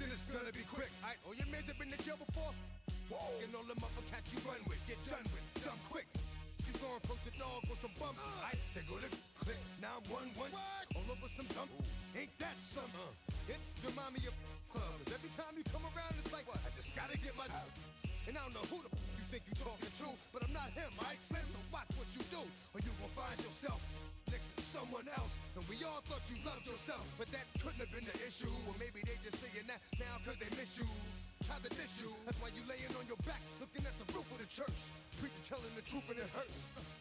then it's gonna be quick. Alright, all your men have been to jail before? Whoa. And all them uppercats you run with, get done with, dumb quick. You go and poke the dog or some bum. Alright, they go to click, 911. All over some dump. Ain't that something? It's your mommy your club. Cause every time you come around, it's like, what? I just gotta get my. And I don't know who the you think you talking to, but I'm not him, alright, Slim? So watch what you do, or you gon' find yourself next to someone else. And we all thought you loved yourself, but that couldn't have been the issue. Or maybe they just saying that now cause they miss you. Tried to diss you, that's why you laying on your back, looking at the roof of the church. Preacher telling the truth and it hurts.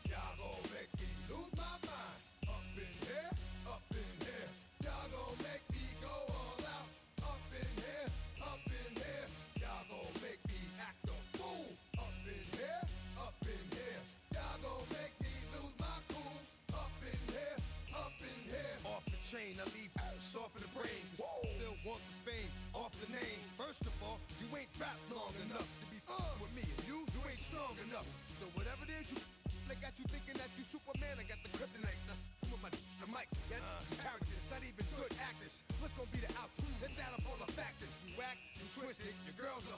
Y'all gon' make me lose my mind. Up in here, up in here. Y'all gon' make me go all out. Up in here, up in here. Y'all gon' make me act a fool. Up in here, up in here. Y'all gon' make me lose my cool. Up in here, up in here. Off the chain, I leave soft in the brain. Still want the fame, off the name. First of all, you ain't rap long enough to be with me. And you ain't strong enough. So whatever it is you I got you thinking that you Superman, I got the kryptonite. Come with the mic, that's characters, not even good actors. What's gonna be the outcome? Let's add up all the factors. You act, you twisted, your girls are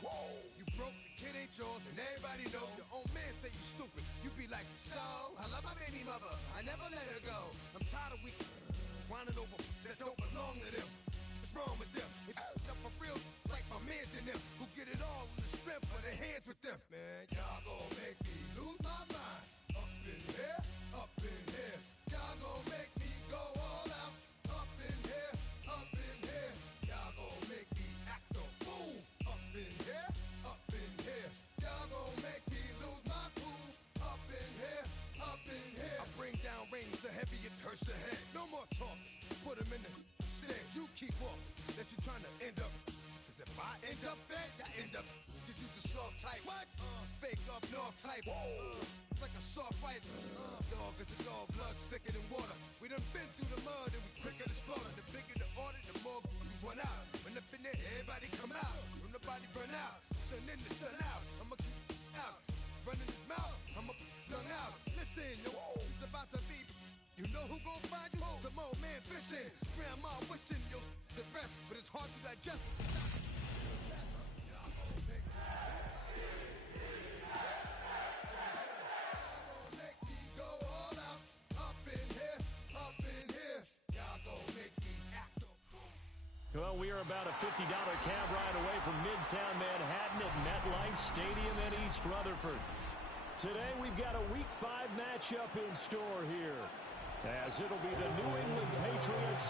you broke, the kid ain't yours, and everybody know. Your own man say you stupid. You be like, so, I love my baby mother, I never let her go. I'm tired of weak whining over that don't belong to them. What's wrong with them? If up for real, like my mans in them, who get it all in the strength of their hands with them. Man, y'all gon' make me lose my mind. Up in here, up in here. Y'all gon' make me go all out. Up in here, up in here. Y'all gon' make me act a fool. Up in here, up in here. Y'all gon' make me lose my cool. Up in here, up in here. I bring down rain so heavy it hurts the head. No more talking, put them in the stand. You keep walking, that you trying to end up. Cause if I end up fed, I end up. Cause you just soft type. What? Fake up north type. It's like a soft fight. Dog is a dog, blood thicker than water. We done been through the mud and we quicker to slaughter. The bigger the order, the more we run out. When up in there, everybody come out. When the body burn out, sun in the sun out. I'ma keep out. Running his mouth, I'ma flung out. Listen, yo, it's about to be. You know who gon' find you? Some old man fishing. Grandma wishing you the best, but it's hard to digest. Well, we are about a $50 cab ride away from Midtown Manhattan at MetLife Stadium in East Rutherford. Today, we've got a Week 5 matchup in store here, as it'll be the New England Patriots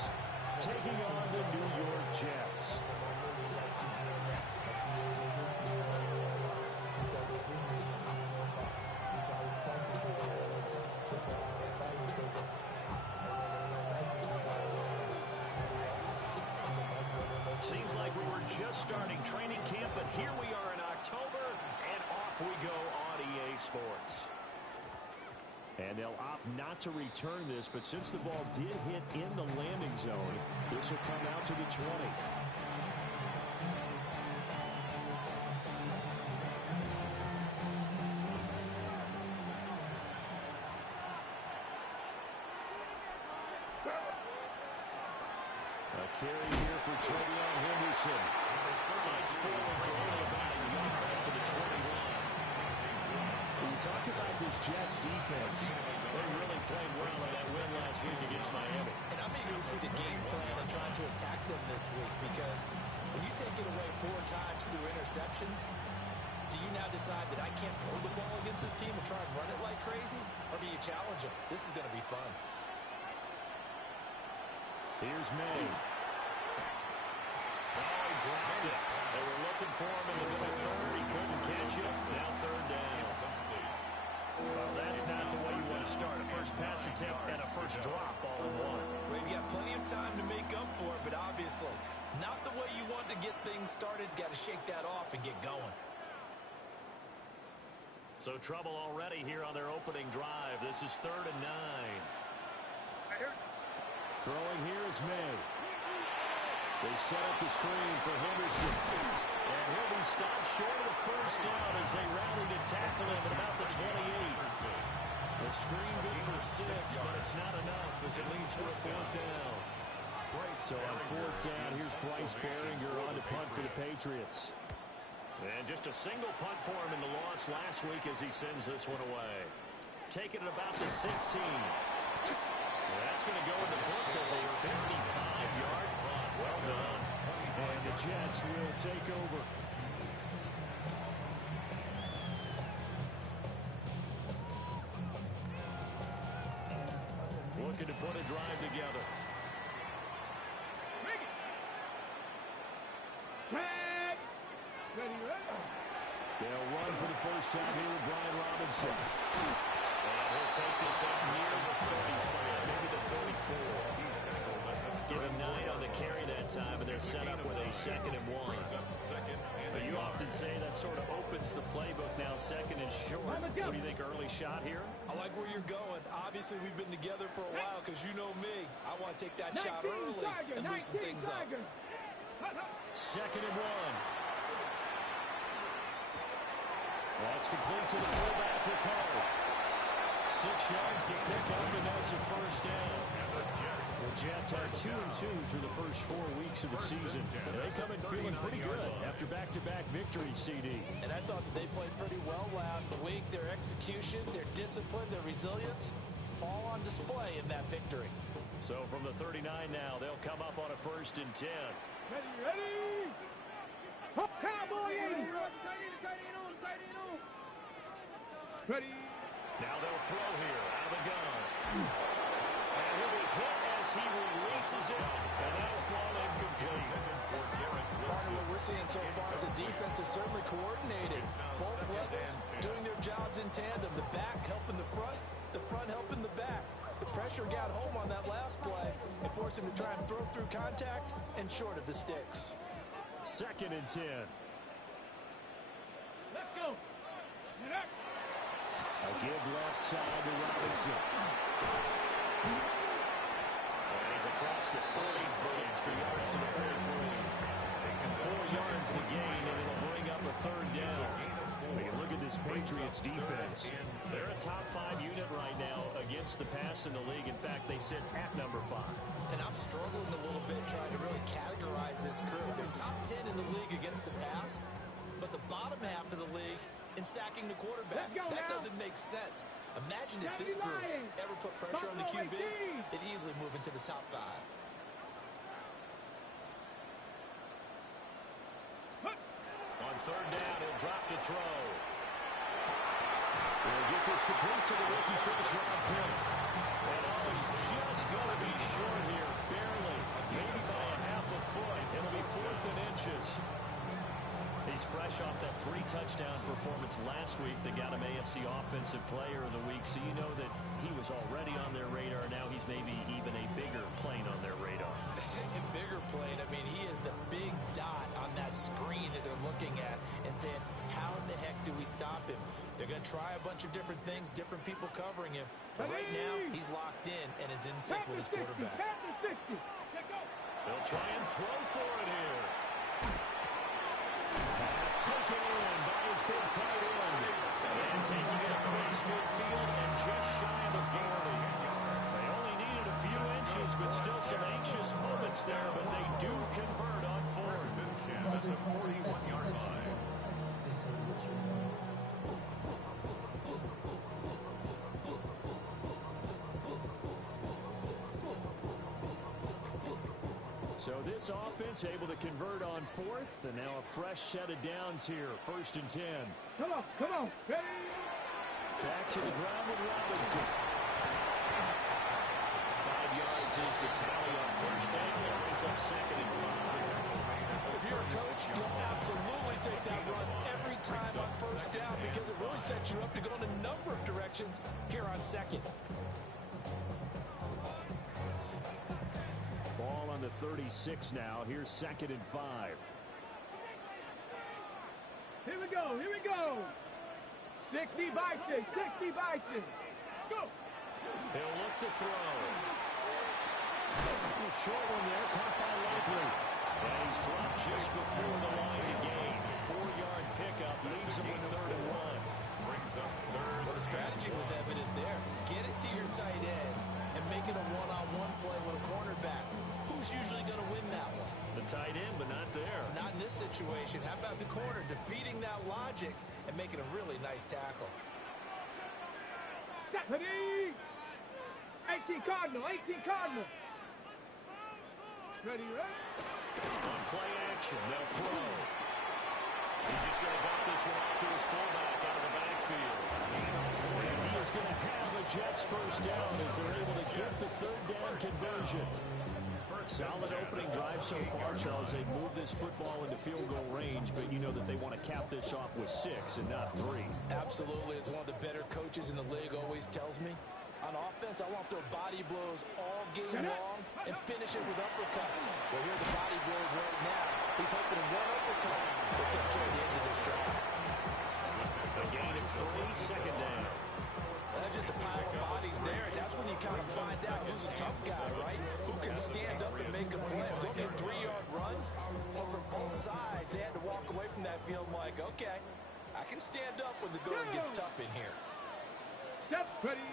taking on the New York Jets. Seems like we were just starting training camp, but here we are in October, and off we go on EA Sports. And they'll opt not to return this, but since the ball did hit in the landing zone, this will come out to the 20. Carry here for Trevion Henderson. Fights forward for only about a yard for the 21. When you talk about this Jets defense, they really played well in that win last week against Miami. And I'm eager to see the game plan and trying to attack them this week, because when you take it away 4 times through interceptions, do you now decide that I can't throw the ball against this team and try and run it like crazy? Or do you challenge them? This is going to be fun. Here's May. Dropped it. They were looking for him in the middle third. He couldn't catch it. Now third down. Well, that's not the way you want to start. A first pass attempt and a first drop all in one. Well, you've got plenty of time to make up for it, but obviously not the way you want to get things started. Got to shake that off and get going. So trouble already here on their opening drive. This is 3rd and 9. Throwing here is May. They set up the screen for Henderson. And he'll be stopped short of the first down as they rally to tackle him at about the 28. The screen good for 6, but it's not enough as it leads to a 4th down. So on fourth down, here's Bryce Behringer on to punt for the Patriots. And just a single punt for him in the loss last week as he sends this one away. Taking it about the 16. That's going to go in the books as a 55-yard punt. Well done. And the Jets will take over. Looking to put a drive together. They'll run for the first time here with Brian Robinson. And he'll take this up near the 35, maybe the 34. Give him 9 on the carry that time, and they're set up with a 2nd and 1. But you often say that sort of opens the playbook now, 2nd and short. What do you think, early shot here? I like where you're going. Obviously, we've been together for a while because you know me. I want to take that shot early and loosen things up. 2nd and 1. That's complete to the fullback for Cole. 6 yards to pick up, and that's a first down. The Jets are 2-2 through the first 4 weeks of the season. They come in feeling pretty good after back-to-back victories, CD. And I thought that they played pretty well last week. Their execution, their discipline, their resilience, all on display in that victory. So from the 39 now, they'll come up on a 1st and 10. Ready? Cowboy 80. Ready. Now they'll throw here out of the gun. And he'll be hit as he releases it, and that'll fall incomplete. Part of what we're seeing so far is the defense is certainly coordinated. Both levels doing their jobs in tandem. The back helping the front helping the back. The pressure got home on that last play and forced him to try and throw through contact and short of the sticks. 2nd and 10. Let's go. A give left side to Robinson. And he's across the 40 for extra yards to the 43. 4 yards the gain, and it'll bring up a 3rd down. When you look at this Patriots defense, they're a top 5 unit right now against the pass in the league. In fact, they sit at number 5. And I'm struggling a little bit trying to really categorize this crew. They're top 10 in the league against the pass, but the bottom half of the league in sacking the quarterback. That doesn't make sense. Imagine if this group ever put pressure on the QB, it'd easily move into the top 5. On 3rd down, he'll drop to throw. We'll get this complete to the rookie first-round pick. And he's just going to be short here, barely, maybe by a half a foot. It'll be 4th and inches. He's fresh off that 3-touchdown performance last week that got him AFC Offensive Player of the Week, so you know that he was already on their radar. Now he's maybe even a bigger plane on their radar. Bigger plane, I mean, he is the big dot on that screen that they're looking at and saying, how in the heck do we stop him? They're going to try a bunch of different things, different people covering him. But right now, he's locked in and is in sync with his quarterback. They'll try and throw for it here. Pass taken in by his big tight end. And taking it across midfield and just shy of the 40. They only needed a few inches, but still some anxious moments there, but they do convert on 4th. At the 41-yard line. So this offense able to convert on 4th, and now a fresh set of downs here. 1st and 10. Come on. Ready? Back to the ground with Robinson. 5 yards is the tally on 1st down. That brings up 2nd and 5. If you're a coach, you'll absolutely take that run every time on 1st down because it really sets you up to go in a number of directions here on 2nd. Ball on the 36 now. Here's 2nd and 5. Here we go. 60 Bison. Let's go. He'll look to throw. A short one there, caught by Likely. And he's dropped just before the line to gain. 4-yard pickup leaves him with 3rd and 1. Brings up 3rd. Well, the strategy was evident there. Get it to your tight end and make it a one-on-one play with a cornerback. Who's usually corner, defeating that logic and making a really nice tackle. Ready? 18 Cardinal, 18 Cardinal. Ready, ready? On play action, they'll throw. He's just going to dump this one off to his fullback out of the backfield. And he is going to have a Jets first down as they're able to get the third down conversion. Solid opening drive so far, Charles. They moved this football into field goal range, but you know that they want to cap this off with 6 and not 3. Absolutely. As one of the better coaches in the league always tells me, on offense, I want their body blows all game long and finish it with uppercuts. Well, here are the body blows right now. He's hoping to one uppercut will take care of the end of this drive. A gain of 3, second down. That's just a pile of bodies there, and that's when you kind of find out who's a tough guy, right? Who can stand up and make a play. It was only a 3-yard run, but for both sides, they had to walk away from that field like, okay, I can stand up when the going gets tough in here. Step ready.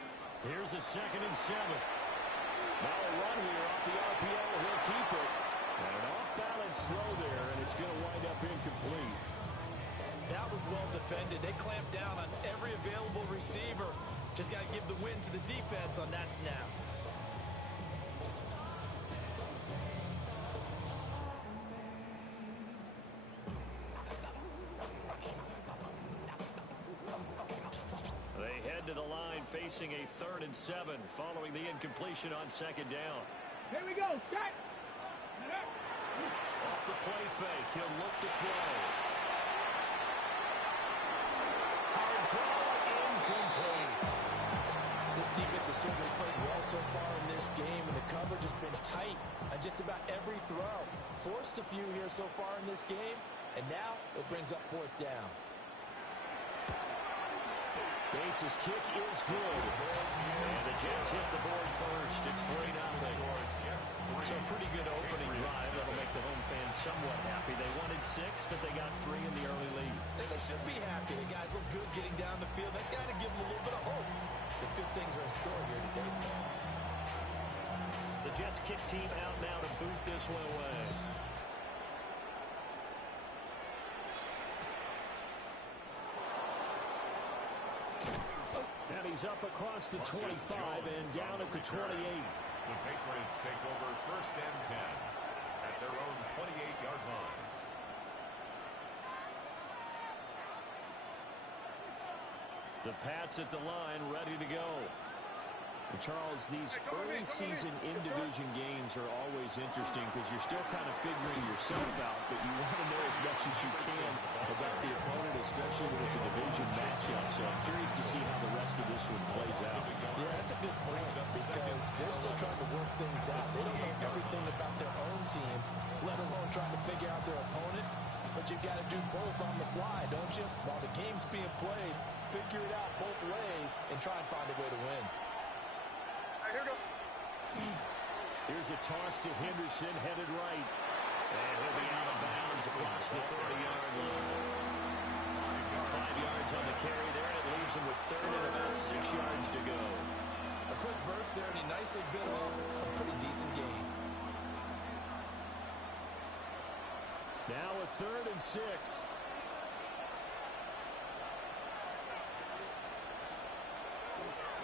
Here's a 2nd and 7. Now a run here off the RPO. He'll keep it. And an off-balance throw there, and it's going to wind up incomplete. That was well defended. They clamped down on every available receiver. Just got to give the win to the defense on that snap. They head to the line facing a 3rd and 7 following the incompletion on 2nd down. Here we go, set. Off the play fake, he'll look to throw. Hard throw, incomplete. This defense has certainly played well so far in this game, and the coverage has been tight on just about every throw. Forced a few here so far in this game, and now it brings up 4th down. Bates' kick is good. And the Jets hit the board first. It's 3-0. So a pretty good opening drive. That'll make the home fans somewhat happy. They wanted 6, but they got 3 in the early lead. And they should be happy. The guys look good getting down the field. That's got to give them a little bit of hope that good things are in store here today. The Jets kick team out now to boot this one away. And he's up across the 25 and down at the 28. The Patriots take over 1st and 10 at their own 28-yard line. The Pats at the line, ready to go. And Charles, these early season in-division games are always interesting because you're still kind of figuring yourself out, but you want to know as much as you can about the opponent, especially when it's a division matchup. So I'm curious to see how the rest of this one plays out. Yeah, that's a good point because they're still trying to work things out. They don't know everything about their own team, let alone trying to figure out their opponent. But you've got to do both on the fly, don't you? While the game's being played, figure it out both ways and try and find a way to win. Here we go. Here's a toss to Henderson, headed right. And he'll be out of bounds across the 30-yard line. 5 yards on the carry there, and it leaves him with 3rd and about 6 yards to go. A quick burst there, and he nicely bit off a pretty decent gain. Now a 3rd and 6.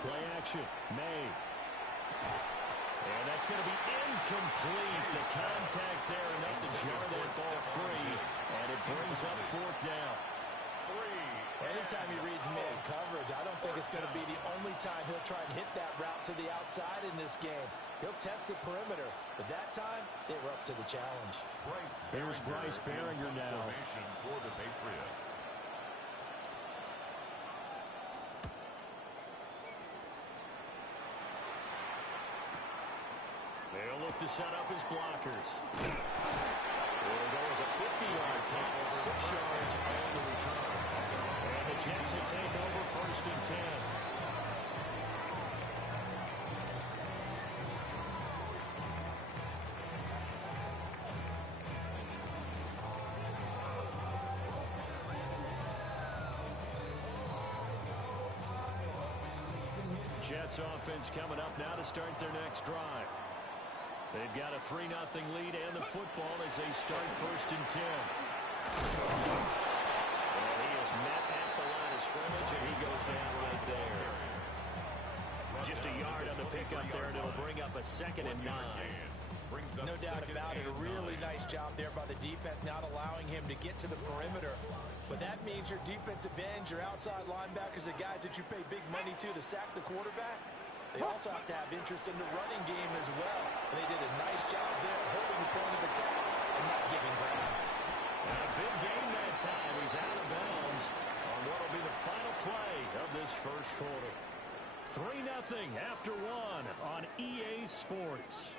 Play action, May. And that's going to be incomplete. The contact there enough to jar that ball free, and it brings up 4th down. Anytime he reads man coverage, I don't think it's going to be the only time he'll try and hit that route to the outside in this game. He'll test the perimeter, but that time they were up to the challenge. Here's Bryce Behringer now. Formation for the Patriots. They'll look to set up his blockers. There goes a 50-yard punt, 6 yards on the return. And the Jets will take over 1st and 10. Jets offense coming up now to start their next drive. They've got a 3-0 lead and the football as they start 1st and 10. met at the line of scrimmage, and he goes down right there. Just a yard on the pickup there, and it'll bring up a 2nd and 9. No doubt about it. A really nice job there by the defense, not allowing him to get to the perimeter. But that means your defensive ends, your outside linebackers, the guys that you pay big money to sack the quarterback, they also have to have interest in the running game as well. And they did a nice job there holding the point of attack and not giving ground. And a big game that time. He's out of bounds on what will be the final play of this first quarter. 3-0 after 1 on EA Sports.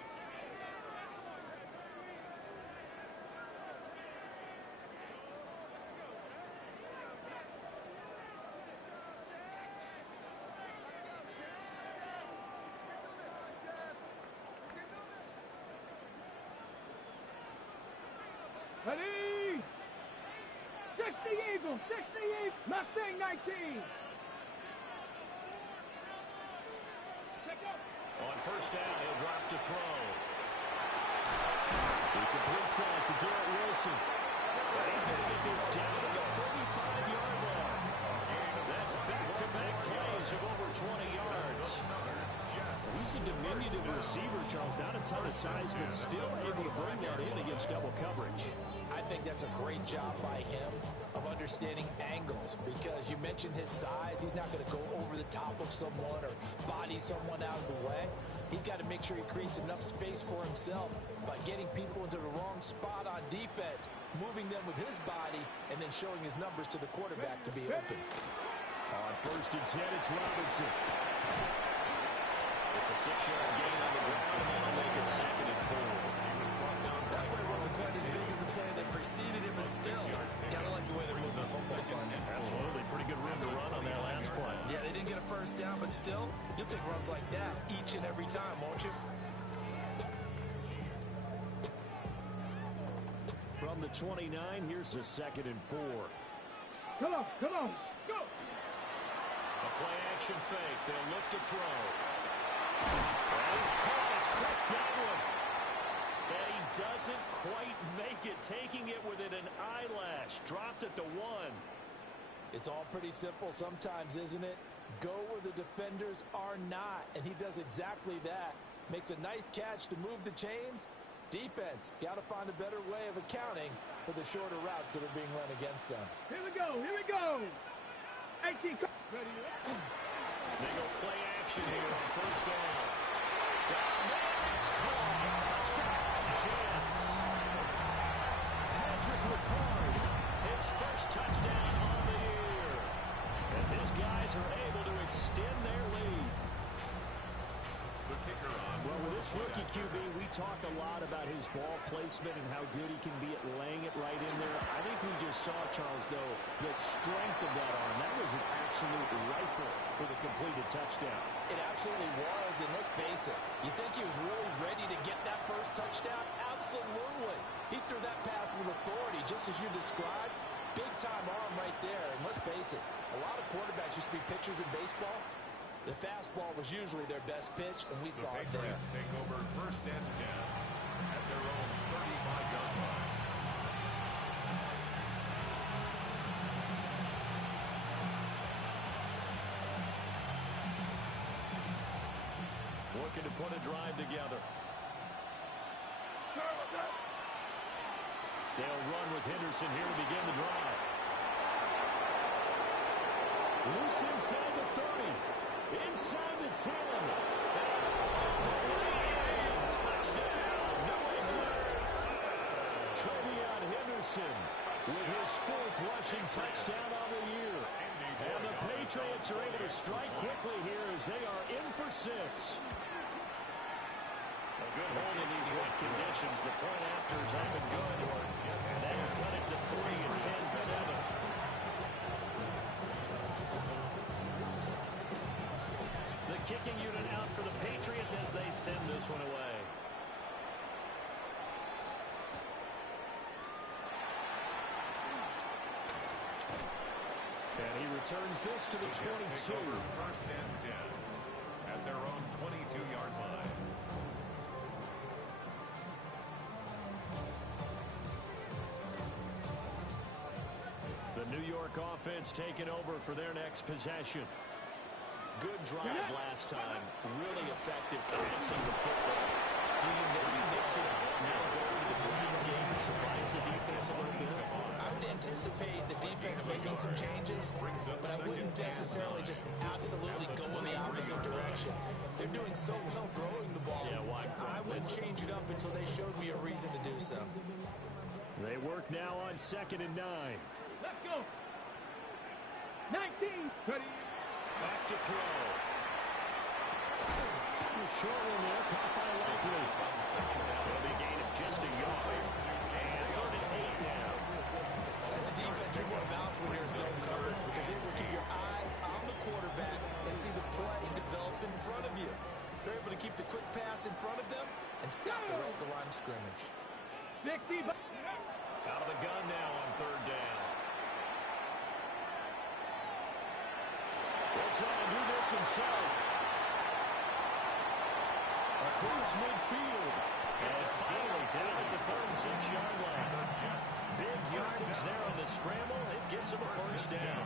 Ready? 60 Eagles, 60 Eagles, Mustang 19. On first down, he'll drop to throw. He completes that to Garrett Wilson. And he's going to get this down to the 35-yard line. That's back-to-back plays of over 20 yards. He's a diminutive receiver, Charles. Not a ton of size, but still able to bring that in against double coverage. I think that's a great job by him of understanding angles, because you mentioned his size. He's not going to go over the top of someone or body someone out of the way. He's got to make sure he creates enough space for himself by getting people into the wrong spot on defense, moving them with his body, and then showing his numbers to the quarterback to be open. On first and 10, it's Robinson. It's a 6-yard gain on the ground, and they'll make it 2nd and 4. That play wasn't quite as big as the play that preceded it, but still, gotta like the way they're moving the football. Absolutely. Pretty good room to run on that last play. Yeah, they didn't get a first down, but still, you'll take runs like that each and every time, won't you? From the 29, here's the 2nd and 4. Come on, go! A play-action fake. They'll look to throw. And he's caught. It's Chris Godwin. And he doesn't quite make it, taking it within an eyelash. Dropped at the 1. It's all pretty simple sometimes, isn't it? Go where the defenders are not, and he does exactly that. Makes a nice catch to move the chains. Defense, got to find a better way of accounting for the shorter routes that are being run against them. Here we go! 18, ready? They go play action here on first down. It's caught. Touchdown, Jets. Patrick Ricard, his first touchdown on the year, as his guys are able to extend their lead. The kicker on. Well, with this rookie QB, we talk a lot about his ball placement and how good he can be at laying it right in there. I think we just saw, Charles, though, the strength of that arm. That was an absolute rifle for the completed touchdown. It absolutely was, and let's face it, you think he was really ready to get that first touchdown? Absolutely. He threw that pass with authority, just as you described. Big-time arm right there, and let's face it, a lot of quarterbacks used to be pitchers in baseball. The fastball was usually their best pitch, and we saw it there. The Patriots take over first and 10 at their own 35-yard line. Looking to put a drive together. They'll run with Henderson here to begin the drive. Loose inside the 30. Inside the 10. And touchdown, New England. Trevion Henderson with his 4th rushing touchdown on the year. And the Patriots are able to strike quickly here as they are in for 6. A good hold in these wet conditions. The point afters have been good. And they will cut it to 3 and 10-7. Kicking unit out for the Patriots as they send this one away. And he returns this to the 22. First and 10 at their own 22-yard line. The New York offense taking over for their next possession. Good drive last time. Really effective passing the football. Do you maybe mix it up now, go to the ground game and surprise the defense a little bit? I would anticipate the defense making some changes, but I wouldn't necessarily just absolutely go in the opposite direction. They're doing so well throwing the ball. Yeah, why? I wouldn't change it up until they showed me a reason to do so. They work now on 2nd and 9. Let's go. 19. Ready. Back to throw. Short one there, caught by Likely. It'll be a gain of just a yard. And 3rd and 8 now. As a defense, you're more balanced when you're in zone coverage because you're able to keep your eyes on the quarterback and see the play develop in front of you. They're able to keep the quick pass in front of them and stop it right at the line of scrimmage. 60. Out of the gun now on 3rd down. He'll try to do this himself. Across midfield. And finally down at the 36-yard line. Big yardage there on the scramble. It gets him a 1st down.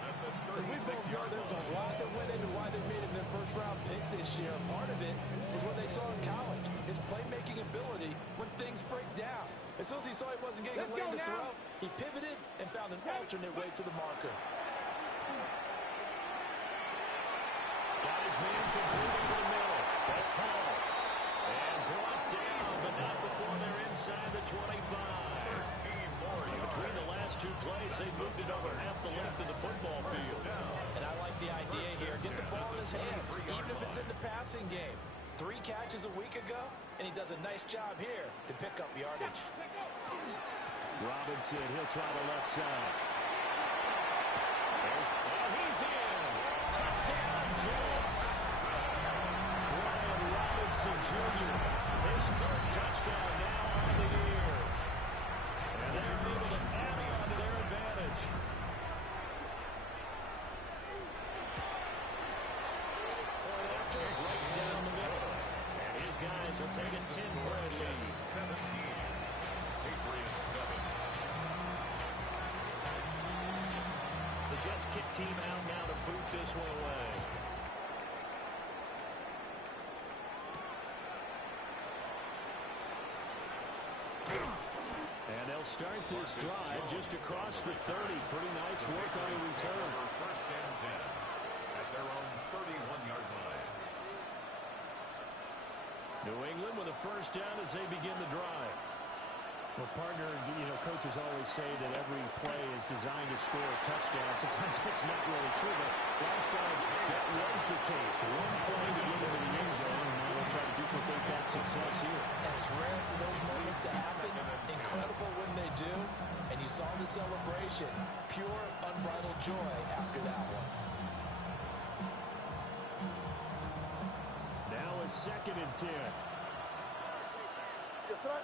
We both know there's a lot that went into why they made him their first-round pick this year. Part of it was what they saw in college, his playmaking ability when things break down. As soon as he saw he wasn't getting a lane to throw, he pivoted and found an alternate way to the marker. Got his man completely to the middle. That's Hall. And brought down, but not before they're inside the 25. Between the last 2 plays, they moved it over half the length of the football field. And I like the idea here. Get the ball in his hands, even if it's in the passing game. 3 catches a week ago, and he does a nice job here to pick up yardage. Robinson, he'll try the left side. And he's in. Touchdown, Jets. Brian Robinson Jr., his 3rd touchdown now on the year. And they're able to add on to their advantage. Point after, right down the middle. And his guys will take a 10-point lead. 17. Patriots 7. The Jets kick team out now to boot this one away. And they'll start this drive just across the 30. Pretty nice work on the return. 1st and 10 at their own 31-yard line. New England with a 1st down as they begin the drive. Well, partner, coaches always say that every play is designed to score a touchdown. Sometimes it's not really true, but last time that was the case. 1 play to get into the end zone, and now they'll try to duplicate that success here. And it's rare for those moments to happen. Incredible when they do. And you saw the celebration. Pure, unbridled joy after that one. Now a 2nd and 10. Yes, sir.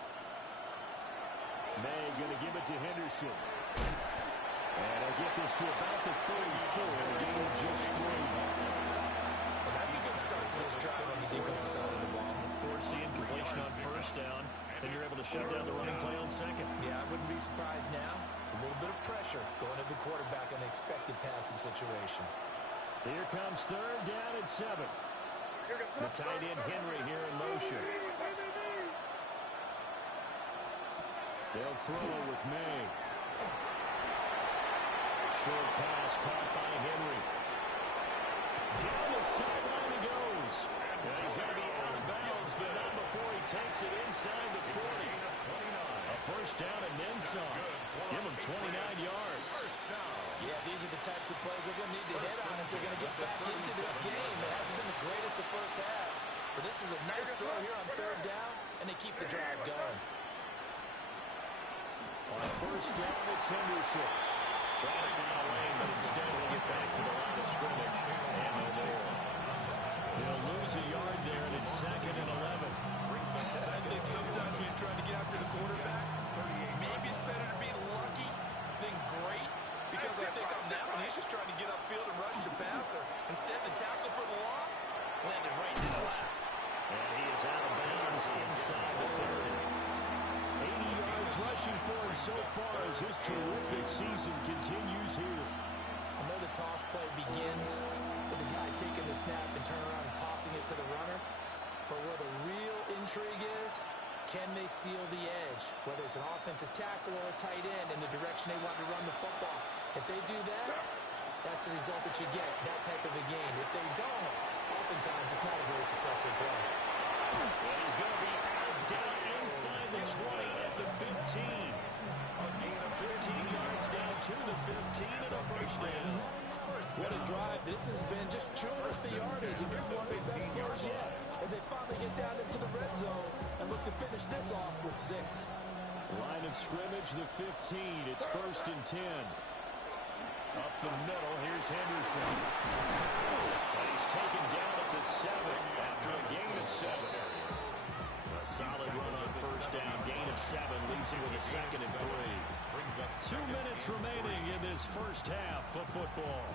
May going to give it to Henderson. And he'll get this to about the 34. Gain of just 3. Well, that's a good start to this drive on the defensive side of the ball. Forcing completion on 1st down. Then you're able to shut down the running play on 2nd. Yeah, I wouldn't be surprised now. A little bit of pressure going at the quarterback in an expected passing situation. Here comes 3rd down and 7. The tight end Henry here in motion. They'll throw with May. Short pass caught by Henry. Down the sideline he goes. And he's going to be out of bounds, but not before he takes it inside the 40. A 1st down and then some. Give him 29 yards. Yeah, these are the types of plays they're going to need to hit on if they're going to get back into this game. It hasn't been the greatest of first half, but this is a nice throw here on 3rd down, and they keep the drive going. On 1st down, it's Henderson. Trying to find a lane, but instead he'll get back to the line of scrimmage. And no more. They'll lose a yard there, and it's 2nd and 11. I think sometimes when you're trying to get after the quarterback, maybe it's better to be lucky than great, because I think on that one, he's just trying to get upfield and rush the passer. Instead, the tackle for the loss landed right in his lap. And he is out of bounds inside the 30. 80 yards rushing for him so far as his terrific season continues here. toss play begins with the guy taking the snap and turning around and tossing it to the runner. But where the real intrigue is, can they seal the edge? Whether it's an offensive tackle or a tight end in the direction they want to run the football. If they do that, that's the result that you get, that type of a game. If they don't, oftentimes it's not a very successful play. Well, he's going to be out down inside the 20 at the 15. A gain of 15 yards down to the 15 and a first down. What a drive this has been, just chewing up the yardage. And here's one of the best plays yet as they finally get down into the red zone and look to finish this off with 6. Line of scrimmage, the 15. It's 1st and 10. Up the middle, here's Henderson. And he's taken down at the 7 after a gain of 7. A solid run on first down, gain of 7, leaves him with a 2nd and 3. 2 minutes remaining in this first half of football.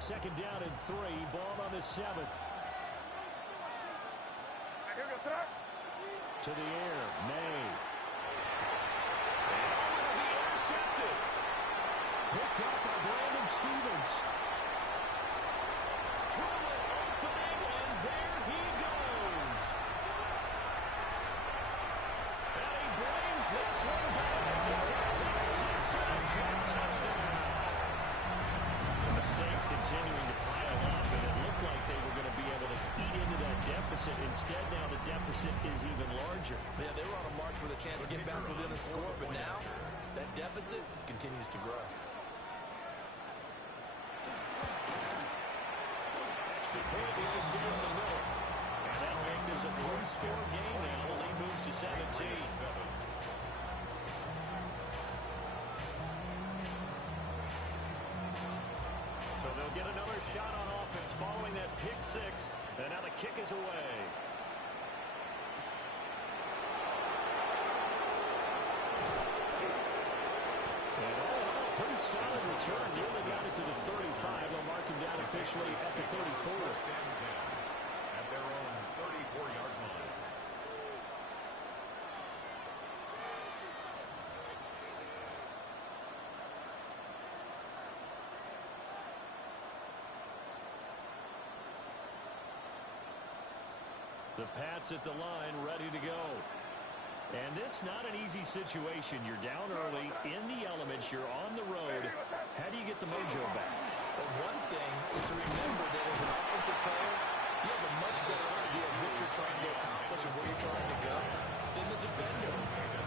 Second down and 3, ball on the 7. To the air, May. And will be intercepted. Picked up by Brandon Stevens. Throw it opening, and there he goes. And he brings this one back. It's a pick 6 and a jump touchdown. The mistakes continuing to pile up, and it looked like they were going to be able to eat into that deficit. Instead, now the deficit is even larger. Yeah, they were on a march with a chance to get back within a score, but now that deficit continues to grow. Extra point right down the middle. And that'll make this a 3-score game now. The lead moves to 17. So they'll get another shot on offense following that pick 6. And now the kick is away. And pretty solid return. Nearly got it to the 35. They'll mark him down officially at the 34. At their own 34-yard line. The Pats at the line, ready to go. And this not an easy situation. You're down early, in the elements, you're on the road. How do you get the mojo back? Well, one thing is to remember that as an offensive player, you have a much better idea of what you're trying to accomplish and where you're trying to go than the defender.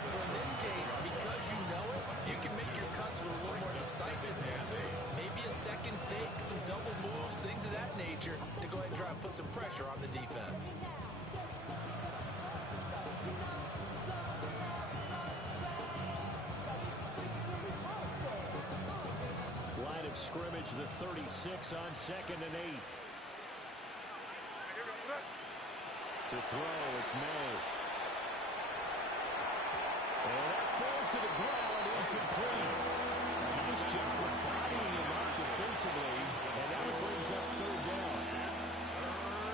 So in this case, because you know it, you can make your cuts with a little more decisiveness. Maybe a second fake, some double moves, things of that nature to go ahead and try and put some pressure on the defense. Line of scrimmage, the 36 on 2nd and 8. To throw, it's May. And that falls to the ground, incomplete. Nice job of bodying him up defensively, and now it brings up 3rd down.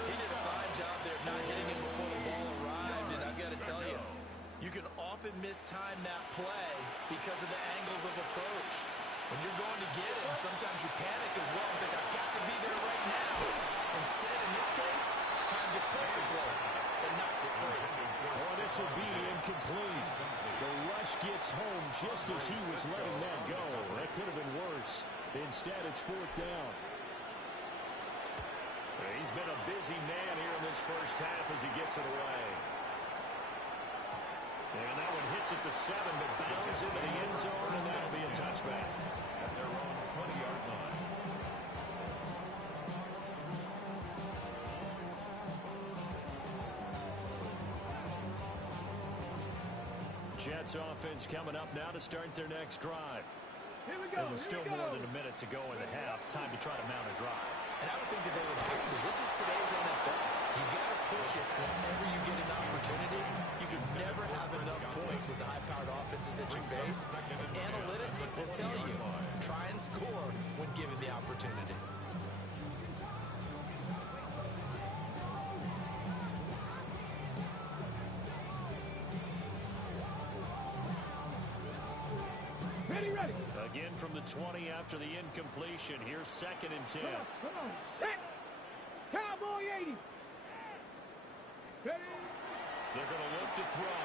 He did a fine job there of not hitting him before the ball arrived, and I've got to tell you, you can often mistime that play because of the angles of approach. When you're going to get it, sometimes you panic as well and think, I've got to be there right now. Instead, in this case, timed it perfectly and knocked it free. Oh, this will be incomplete. The rush gets home just as he was letting that go. That could have been worse. Instead, it's 4th down. He's been a busy man here in this first half as he gets it away. And that one hits at the 7, but bounds into the end zone, and that'll be a touchback. At their own 20-yard line. Jets offense coming up now to start their next drive. Here we go. And with still more than a minute to go in the half, time to try to mount a drive. And I would think that they would have to. This is today's NFL. You got to push it whenever you get an opportunity. You can never have enough points with the high-powered offenses that you face. And analytics will tell you, try and score when given the opportunity. Again from the 20 after the incompletion. Here's 2nd and 10. Come on. Set. Cowboy 80. Ready. They're going to look to throw.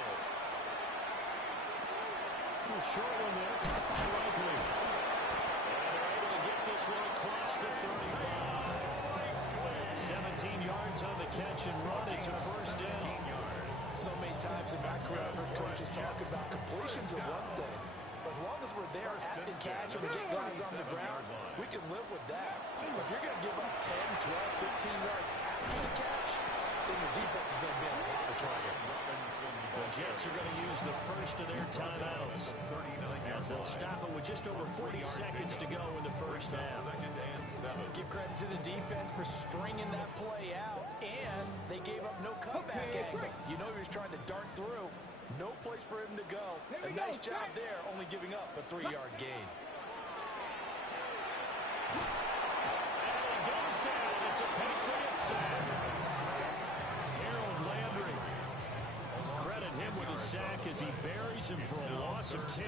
A short one there. Likely. And they're able to get this one across the 35. 17 yards on the catch and run. It's a first down. So many times in my career, I've heard coaches talk about completions are one thing. But as long as we're there at the catch and we get guys on the ground, we can live with that. But if you're going to give up 10, 12, 15 yards after the catch, then your defense is going to be in a lot of trouble. The Jets are going to use the first of their timeouts as they'll stop it with just over 40 seconds to go in the first half. Give credit to the defense for stringing that play out, and they gave up no cutback angle. You know he was trying to dart through. No place for him to go. A nice job there, only giving up a 3-yard gain. And it goes down. It's a Patriot sack. Harold Landry. Credit him with a sack as he buries him for a loss of 10.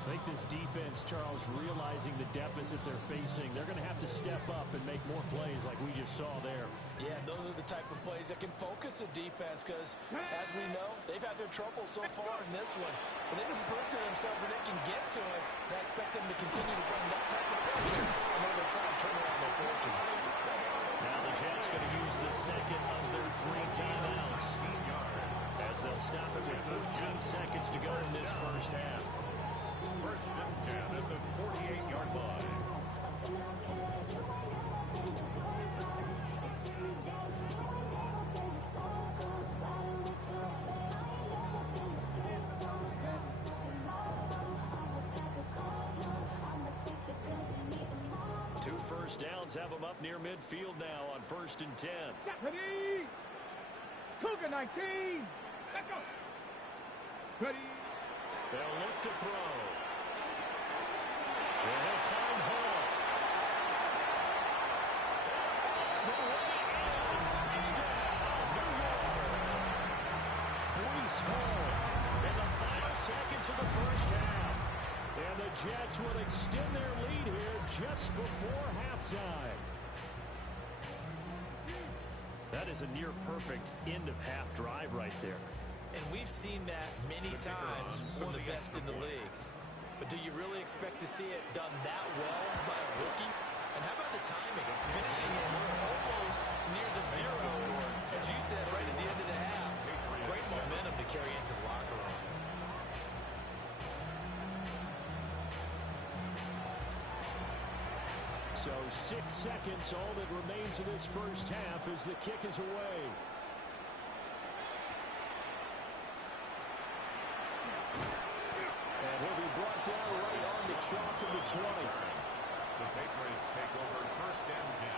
I think this defense, Charles, realizing the deficit they're facing, they're going to have to step up and make more plays like we just saw there. Yeah, those are the type of plays that can focus a defense because, as we know, they've had their trouble so far in this one. But they just proved to themselves that they can get to it. And I expect them to continue to bring that type of pressure in order to try and turn around their fortunes. Now the Jets going to use the second of their 3 timeouts as they'll stop it with 13 seconds to go in this first half. First and 10 at the 48-yard line. Two first downs have them up near midfield now on 1st and 10. Ready. Cougar 19. Let's go. Ready. They'll look to throw. They'll find Hall. The way in. Touchdown, New York. Breece Hall in the final seconds of the first half. And the Jets will extend their lead here just before halftime. That is a near-perfect end-of-half drive right there. And we've seen that many times from the best in the league. But do you really expect to see it done that well by a rookie? And how about the timing? Finishing in almost near the zeros, as you said, right at the end of the half. Great momentum to carry into the locker room. So 6 seconds, all that remains of this first half as the kick is away. And he'll be brought down right on the chalk of the 20. The Patriots take over 1st and 10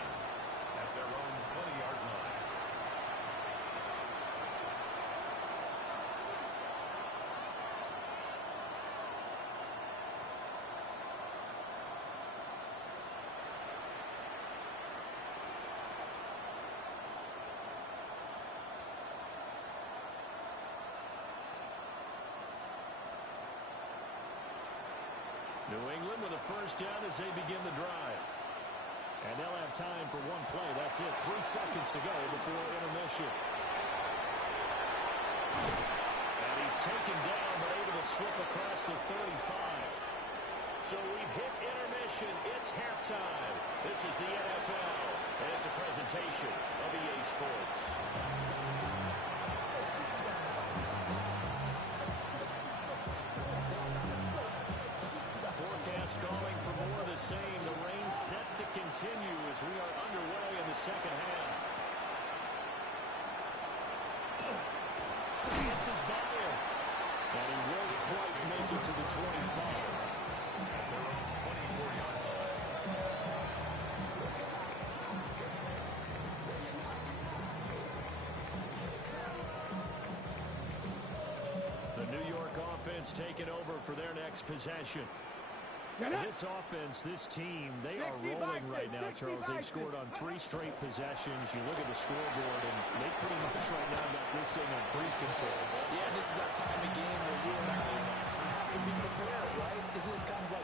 at their own 20-yard line. New England with a first down as they begin the drive. And they'll have time for one play. That's it. 3 seconds to go before intermission. And he's taken down but able to slip across the 35. So we've hit intermission. It's halftime. This is the NFL. And it's a presentation of EA Sports. Forecast calling for more of the same. The rain set to continue as we are underway in the second half. Dances by him. And he won't quite make it to the 25. At their own 24-yard line. The New York offense taking over for their next possession. This offense, this team, they are rolling right now, Charles. They've scored on 3 straight possessions. You look at the scoreboard, and they pretty much right now got this thing on cruise control. Yeah, this is that time of game where you and I have to be prepared, right? This is kind of like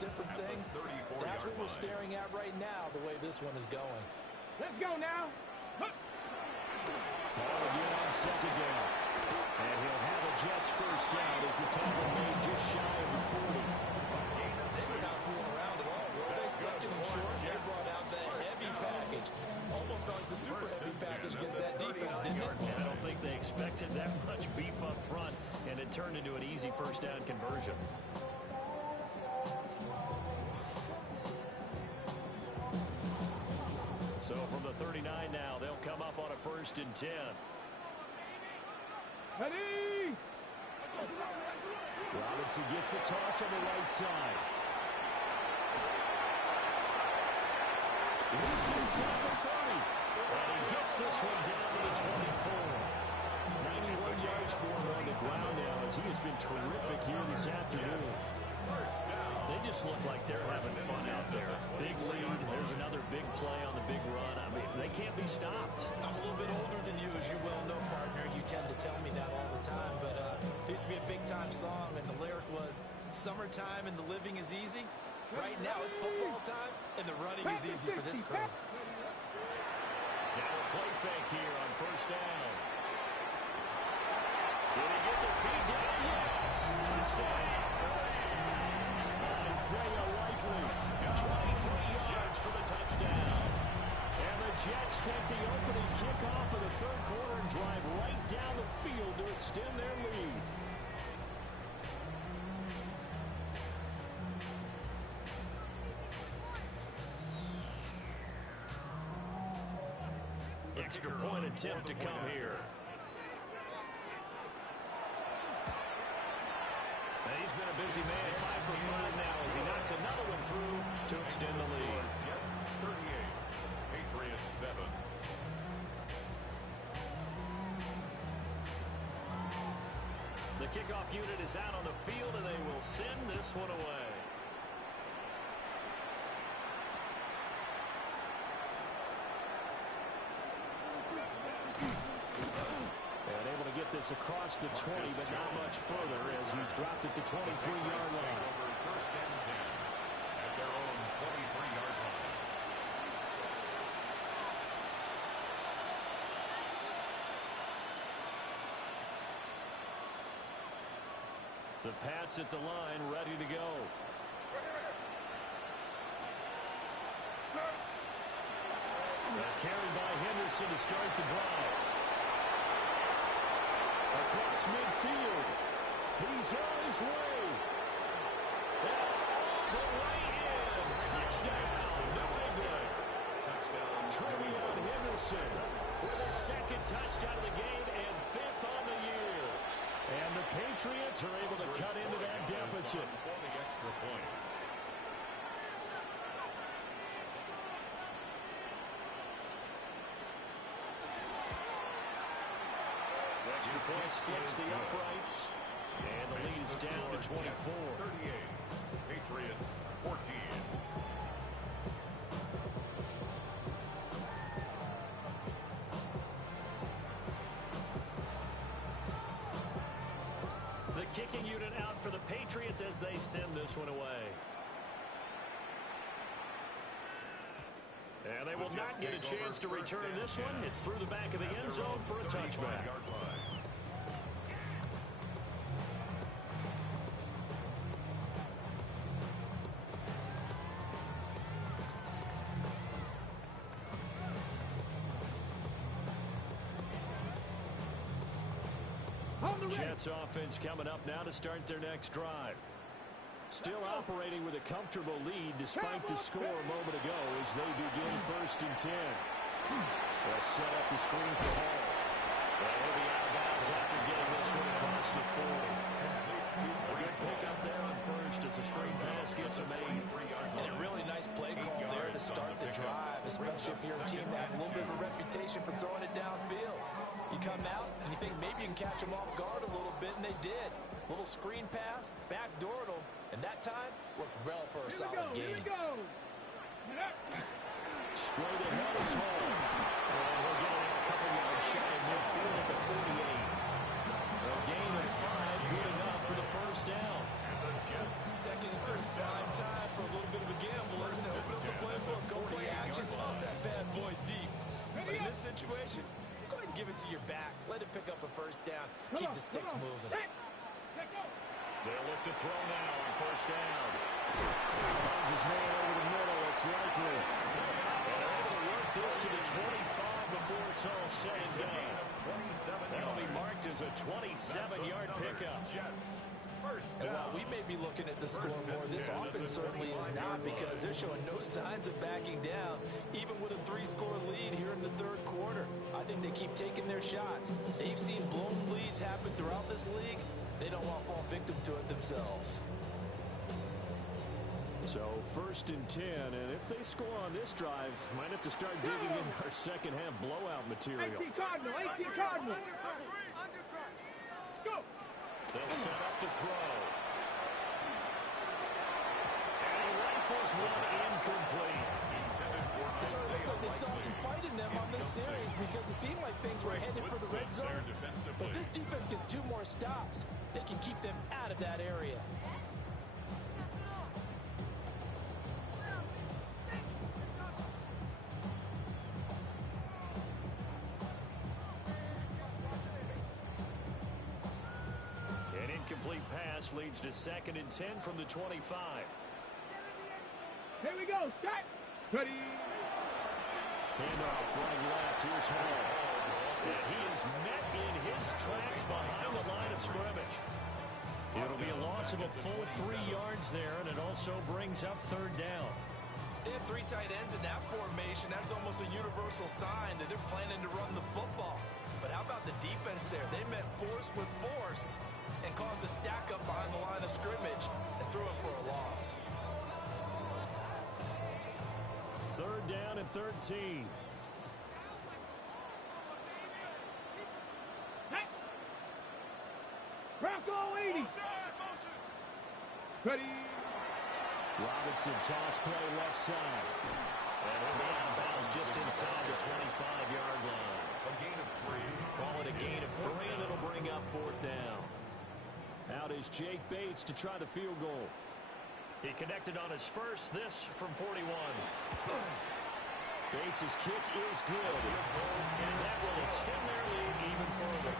different things. That's what we're staring at right now, the way this one is going. Let's go now. Ball again on second down. And he'll have a Jets first down as the tackle made just shy of the 40. They were not fooling around at all, were they? Second and short, they brought out the heavy package. Almost like the super heavy package against that defense, didn't it? I don't think they expected that much beef up front, and it turned into an easy first down conversion. So from the 39 now, they'll come up on a 1st and 10. Ready? Robinson gets the toss on the right side. He's inside the 30. And he gets this one down to the 24. 91 yards for him on the ground now as he has been terrific here this afternoon. They just look like they're having fun out there. Big lead. There's another big play on the big run. I mean, they can't be stopped. I'm a little bit older than you, as you well know, partner. You tend to tell me that all the time. But there used to be a big-time song, and the lyric was, "Summertime and the living is easy." Right now, it's football time, and the running is easy for this crew. Now a play fake here on 1st down. Did he get the feed down? Yes! Touchdown! Isaiah Likely, 23 yards for the touchdown. And the Jets take the opening kickoff of the 3rd quarter and drive right down the field to extend their lead. Extra point attempt to come here. And he's been a busy man, 5 for 5 now as he knocks another one through to extend the lead. Jets 38, Patriots 7. The kickoff unit is out on the field, and they will send this one away. And able to get this across the 20, but not much further as he's dropped it to 23-yard line. Over 1st and 10 at their own 23-yard line. The Pats at the line, ready to go. Carried by Henderson to start the drive. Across midfield. He's on his way. And all the way in. Touchdown, New England. Touchdown, Trevion Henderson with his 2nd touchdown of the game and 5th on the year. And the Patriots are able to cut into that deficit. For the extra point. Extra point splits the uprights. And the lead is down to 24. 38. Patriots 14. The kicking unit out for the Patriots as they send this one away. And they will not get a chance to return this one. It's through the back of the end zone for a touchback. Jets offense coming up now to start their next drive. Still operating with a comfortable lead despite the score a moment ago as they begin 1st and 10. They'll set up the screen for Hall. And he'll be out of bounds after getting this one across the 40. A good pick up there on 1st as the screen pass gets a made. And a really nice play call there to start the drive, especially if you're a team that has a little bit of a reputation for throwing it downfield. You come out and you think maybe you can catch them off guard a little bit, and they did. Little screen pass, backdoored them, and that time worked well for a solid game. Straight ahead is Hall. And we'll get it a couple yards shy of midfield at the 48. A gain of 5, good enough for the first down. Second and 2 is prime time situation, go ahead and give it to your back. Let it pick up a first down. Keep the sticks moving. They'll look to throw now on first down. Finds his man over the middle. It's likely. And they're able to work this to the 25 before it's all said and done. That'll be marked as a 27-yard pickup. And while we may be looking at the score more, this offense certainly is not, because they're showing no signs of backing down, even with a 3-score lead here in the third quarter. I think they keep taking their shots. They've seen blown leads happen throughout this league. They don't want to fall victim to it themselves. So first and 10, and if they score on this drive, might have to start digging in our second half blowout material. 18 Cardinal, 18 Cardinal. Let's go. They'll set up to throw. And he rifles one incomplete. It sort of looks like they still have some fight in them on this series, because it seemed like things were headed for the red zone. But this defense gets 2 more stops. They can keep them out of that area. An incomplete pass leads to 2nd and 10 from the 25. Here we go. Set. Ready. Handoff right left. Here's Hall. And he is met in his tracks behind the line of scrimmage. It'll be a loss of a full 3 yards there, and it also brings up 3rd down. They have 3 tight ends in that formation. That's almost a universal sign that they're planning to run the football. But how about the defense there? They met force with force and caused a stack up behind the line of scrimmage and threw it for a loss. 3rd down and 13. Bronco 80. Ready. Robinson toss play left side. And he'll be out of bounds just inside the 25-yard line. A gain of 3. Call it a gain of 3, and it'll bring up 4th down. Out is Jake Bates to try the field goal. He connected on his first, this from 41. Bates' kick is good. And that will extend their lead even further.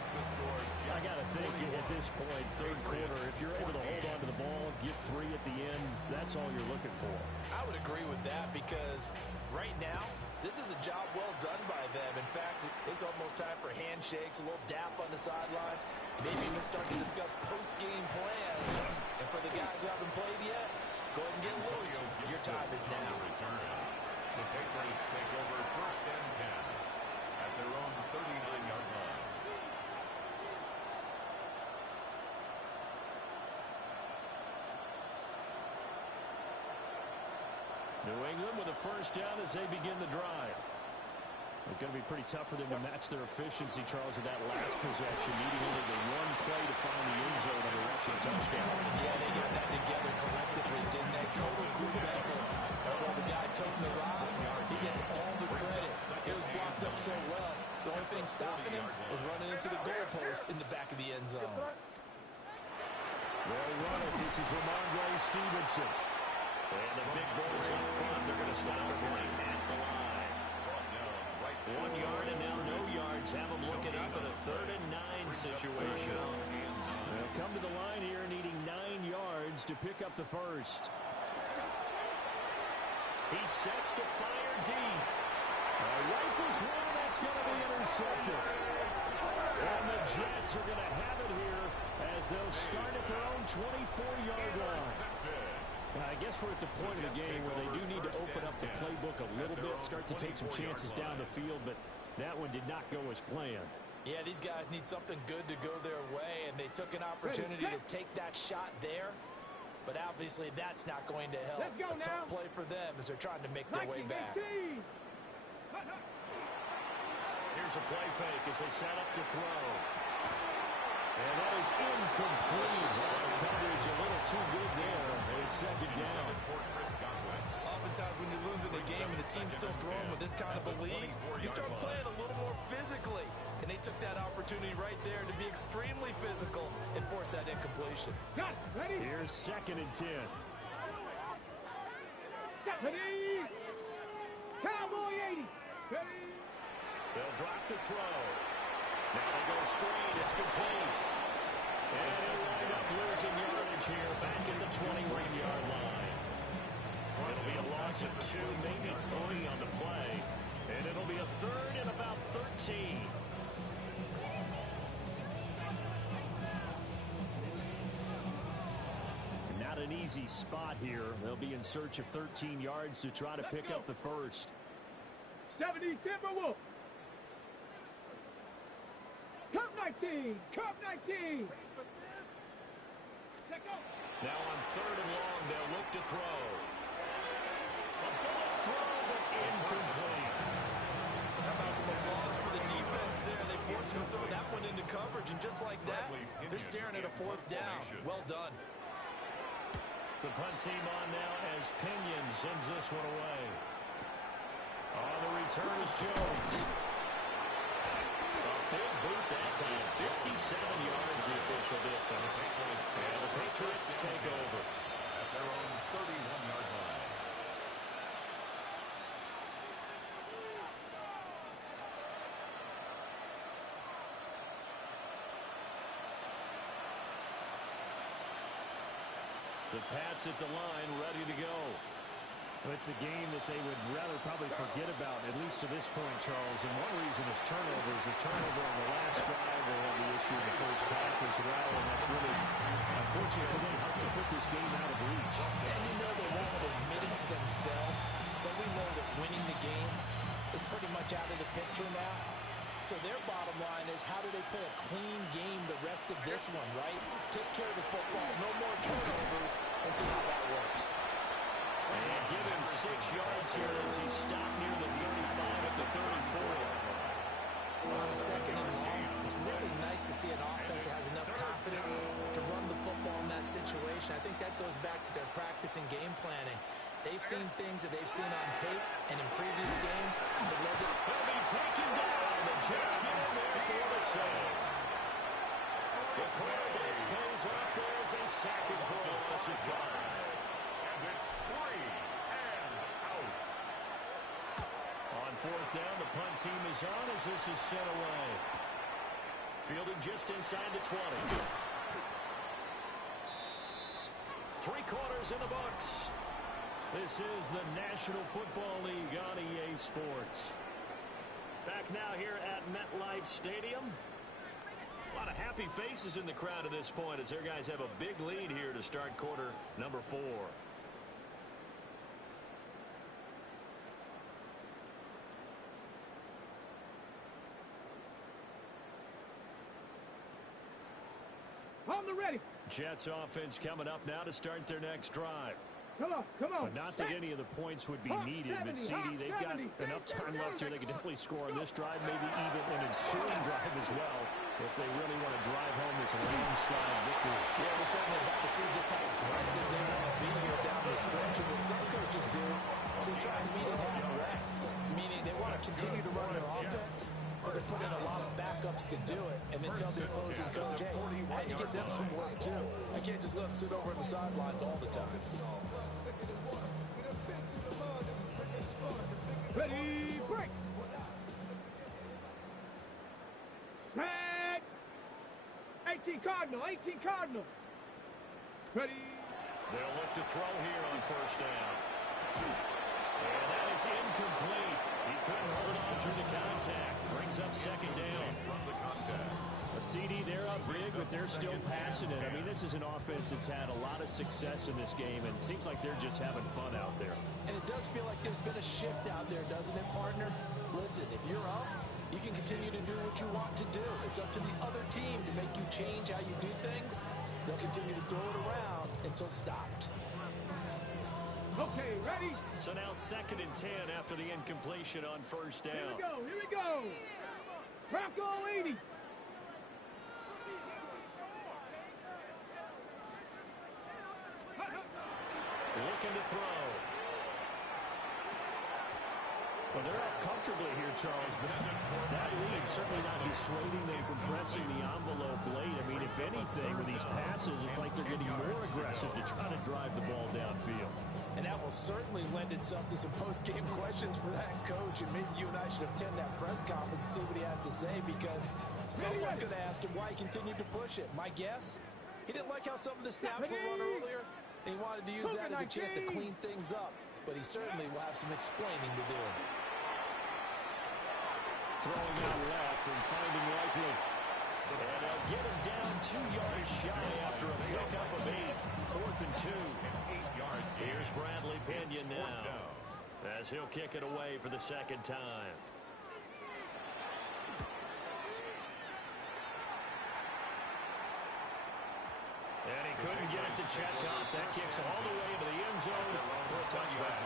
I got to think at this point, 3rd quarter, if you're able to hold on to the ball, get 3 at the end, that's all you're looking for. I would agree with that, because right now, this is a job well done by them. In fact, it's almost time for handshakes, a little dap on the sidelines, maybe even start to discuss post-game plans. And for the guys who haven't played yet, go ahead and get loose. Your time is now. The Patriots take over 1st and 10 at their own 39-yard line. New England with a 1st down as they begin the drive. It's going to be pretty tough for them to match their efficiency, Charles, with that last possession, needing only the 1 play to find the end zone on a rushing touchdown. Yeah, they got that together collectively, didn't they? Total group effort. Although the guy toting the rock, he gets all the credit. It was blocked up so well. The only thing stopping him was running into the goalpost in the back of the end zone. They'll run it. This is Ramondre Stevenson. And the big boys in front, they're going to stop him right at the line. 1 yard and now no yards. Have them looking up at a 3rd and 9 situation. They'll come to the line here needing 9 yards to pick up the first. He sets to fire deep. Rifles one, and that's going to be intercepted. And the Jets are going to have it here as they'll start at their own 24-yard line. I guess we're at the point of the game where they do need to open up the playbook a little bit, start to take some chances down the field, but that one did not go as planned. Yeah, these guys need something good to go their way, and they took an opportunity to take that shot there. But obviously, that's not going to help. A tough play for them as they're trying to make their way back. Here's a play fake as they set up to throw. And that is incomplete. Coverage a little too good there. And it's 2nd down. Oftentimes when you're losing a game and the team's still throwing with this kind of a lead, you start playing a little more physically. And they took that opportunity right there to be extremely physical and force that incompletion. Here's 2nd and 10. Ready. Cowboy 80. Ready. They'll drop the screen. It's complete. And he'll wind up losing yardage here back at the 21-yard line. It'll be a loss of 2, maybe 3 on the play. And it'll be a third and about 13. Not an easy spot here. They'll be in search of 13 yards to try to pick up the first. 70 Timberwolves. Cup 19. Cup 19. Now on 3rd and long, they'll look to throw. A bullet throw, but incomplete. How about some applause for the defense there? They forced him to throw that one into coverage, and just like that, they're staring at a 4th down. Well done. The punt team on now as Pinion sends this one away. On the return is Jones. A big boot that time. 57 yards the official distance. And the Patriots take over at their own 31-yard line. The Pats at the line, ready to go. Well, it's a game that they would rather probably forget about, at least to this point, Charles. And one reason is turnovers. A turnover on the last drive will have the issue in the first half as well. And that's really unfortunate for them to put this game out of reach. And you know they won't admit it to themselves, but we know that winning the game is pretty much out of the picture now. So their bottom line is, how do they play a clean game the rest of this one, right? Take care of the football, no more turnovers, and see how that works. And give him 6 yards here as he stopped near the 35 at the 34. On the 2nd and long, it's really nice to see an offense that has enough confidence to run the football in that situation. I think that goes back to their practice and game planning. They've seen things that they've seen on tape, and in previous games, they've led them. He'll be taken down. The Jets get in there for the save. The corner blitz pays off there as they sack him for a loss of 5. And it's 3 and out. On 4th down, the punt team is on as this is sent away. Fielding just inside the 20. 3 quarters in the books. This is the National Football League on EA Sports. Back now here at MetLife Stadium. A lot of happy faces in the crowd at this point as their guys have a big lead here to start quarter number 4. On the ready. Jets offense coming up now to start their next drive. Come on, come on. But not that any of the points would be needed, but CD, they've got enough time left here. They can definitely score on this drive, maybe even an ensuing drive as well, if they really want to drive home this landslide victory. Yeah, we're certainly about to see just how aggressive they want to be here down the stretch. And what some coaches do is they try and meet it halfway, meaning they want to continue to run their offense, but they put in a lot of backups to do it, and then tell the opposing coach, hey, I need to get them some work too. I can't just let them sit over on the sidelines all the time. Ready, break. Set. 18 Cardinal, 18 Cardinal. Ready. They'll look to throw here on 1st down. And that is incomplete. He couldn't hold on through the contact. Brings up 2nd down. From the contact. A CD, they're up big, but they're still passing it. I mean, this is an offense that's had a lot of success in this game, and it seems like they're just having fun out there. And it does feel like there's been a shift out there, doesn't it, partner? Listen, if you're up, you can continue to do what you want to do. It's up to the other team to make you change how you do things. They'll continue to throw it around until stopped. Okay, ready? So now 2nd and 10 after the incompletion on 1st down. Here we go, here we go. Bronco 80. Looking to throw. Well, they're up comfortably here, Charles, but that lead certainly not dissuading them from pressing the envelope late. I mean, if anything, with these passes, it's like they're getting more aggressive to try to drive the ball downfield. And that will certainly lend itself to some post-game questions for that coach. And maybe you and I should attend that press conference and see what he has to say, because someone was going to ask him why he continued to push it. My guess, he didn't like how some of the snaps were run earlier, and he wanted to use that as a chance to clean things up. But he certainly will have some explaining to do. Throwing out left and finding Likely. And they'll get him down 2 yards shy after a pickup of 8. 4th and 2. Here's Bradley Pinion now, as he'll kick it away for the second time. And he couldn't get it to Chetcott. That kicks all the way into the end zone for a touchback.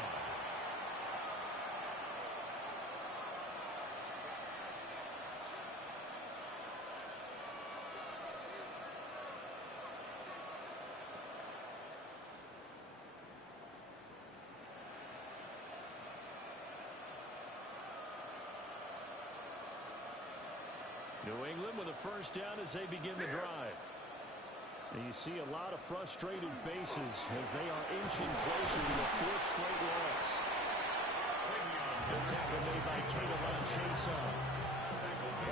New England with a first down as they begin the drive. And you see a lot of frustrated faces as they are inching closer to the 4th straight loss. The tackle made by Caleb Chason.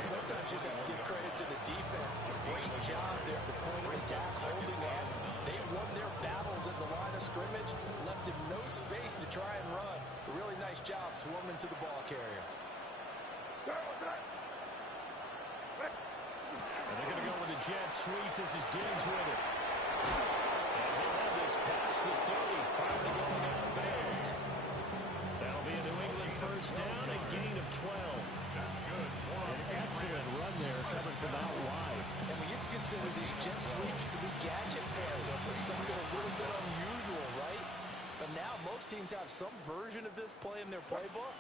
Sometimes you just have to give credit to the defense. Great job there at the point of attack, holding up. They won their battles at the line of scrimmage, left him no space to try and run. A really nice job swarming to the ball carrier. And they're going to go with a jet sweep. This is Diggs with it. And he'll have this past the 30, finally going out of bounds. That'll be a New England first down, a gain of 12. That's good. An excellent run there coming from out wide. And we used to consider these jet sweeps to be gadget plays, or something a little bit unusual, right? But now most teams have some version of this play in their playbook.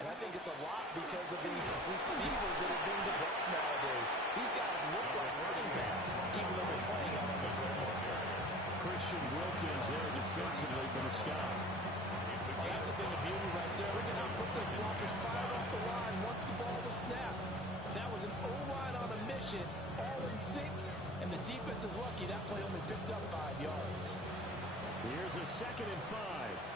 And I think it's a lot because of the receivers that are being developed nowadays. These guys look like running backs, even though they're playing out of the perimeter. Christian Wilkins there defensively for the Sky. Oh, that's a bit of beauty right there. Look at how quick those blockers fired off the line once the ball was snapped. That was an O-line on a mission, all in sync, and the defense is lucky that play only picked up 5 yards. Here's a 2nd and 5.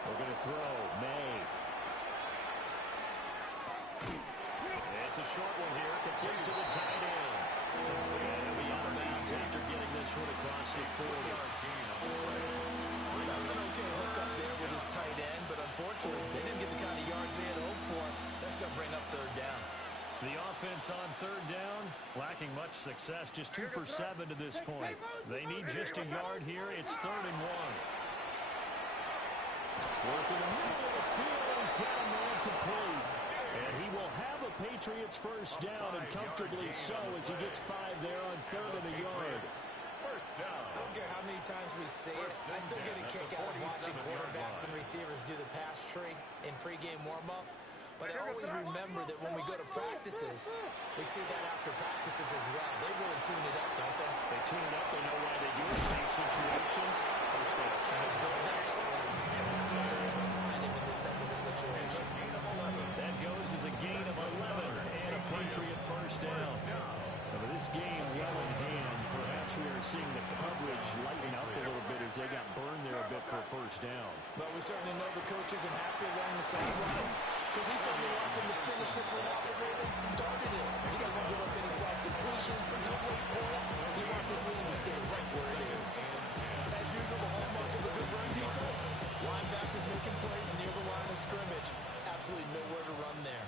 We're going to throw. May. It's a short one here, complete to the tight end. And he'll be out of bounds after getting this one across the 40. That was an okay hook up there with his tight end, but unfortunately, they didn't get the kind of yards they had hoped for. That's going to bring up 3rd down. The offense on 3rd down, lacking much success, just 2 for 7 to this point. They need just a yard here. It's 3rd and 1. Working the middle of the field, he's got a man complete. And he will have a Patriots first down, and comfortably so, as he gets 5 there on 3rd and a yard. First down. I don't care how many times we say it, I still get a kick out of watching quarterbacks and receivers do the pass tree in pregame warm-up. But I always remember that when we go to practices, we see that after practices as well. They really tune it up, don't they? They tune it up. They know why they do it in these situations. First down. And they build that trust. That's why they're able to find him in this type of a situation. That goes as a gain of 11 and a Patriot first down. But this game well in hand, perhaps we are seeing the coverage lighten up a little bit as they got burned there a bit for a first down. But we certainly know the coach isn't happy along the sideline, because he certainly wants them to finish this one out the way they started it. He doesn't want to give up any soft completions, no late points. He wants his lead to stay right where it is. As usual, the hallmark of a good run defense, linebackers making plays near the line of scrimmage. Absolutely nowhere to run there.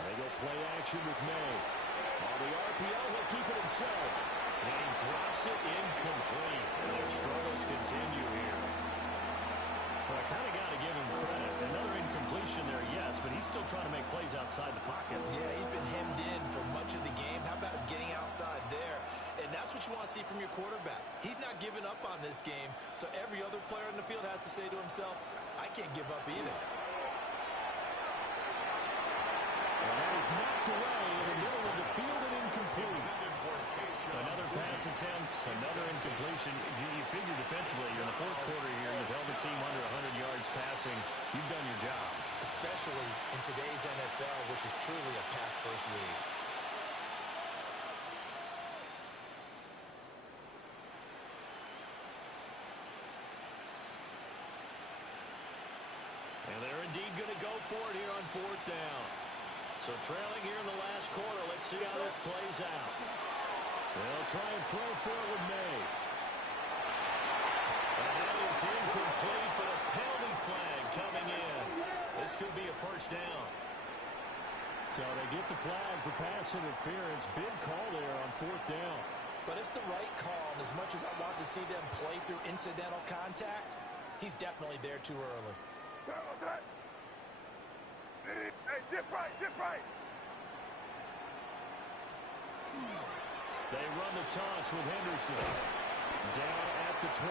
They go play action with May. On the RPO, he'll keep it himself. And he drops it incomplete. And their struggles continue here. Well, I kind of got to give him credit. Another incompletion there, yes, but he's still trying to make plays outside the pocket. Yeah, he's been hemmed in for much of the game. How about him getting outside there? And that's what you want to see from your quarterback. He's not giving up on this game, so every other player in the field has to say to himself, I can't give up either. And that is knocked away in the middle of the field and incomplete. Another pass attempt, another incompletion. You figure defensively, you're in the 4th quarter here, you've held the team under 100 yards passing. You've done your job. Especially in today's NFL, which is truly a pass-first league. And they're indeed going to go for it here on fourth down. So trailing here in the last quarter. Let's see how this plays out. They'll try and throw for it with May. And that is incomplete, but a penalty flag coming in. This could be a first down. So they get the flag for pass interference. Big call there on fourth down. But it's the right call, and as much as I wanted to see them play through incidental contact, he's definitely there too early. Hey, dip right, dip right. They run the toss with Henderson. Down at the 25.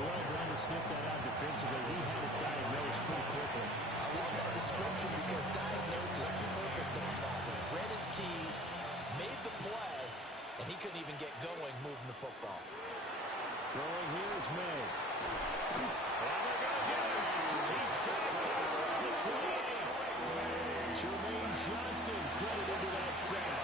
Well, trying to sniff that out defensively. He had it diagnosed pretty quickly. I love that description because diagnosed is perfect on that one. Read his keys, made the play, and he couldn't even get going moving the football. Throwing here is May. And they're going to get him. He's sacked on the 28. Jermaine Johnson credited to that sack.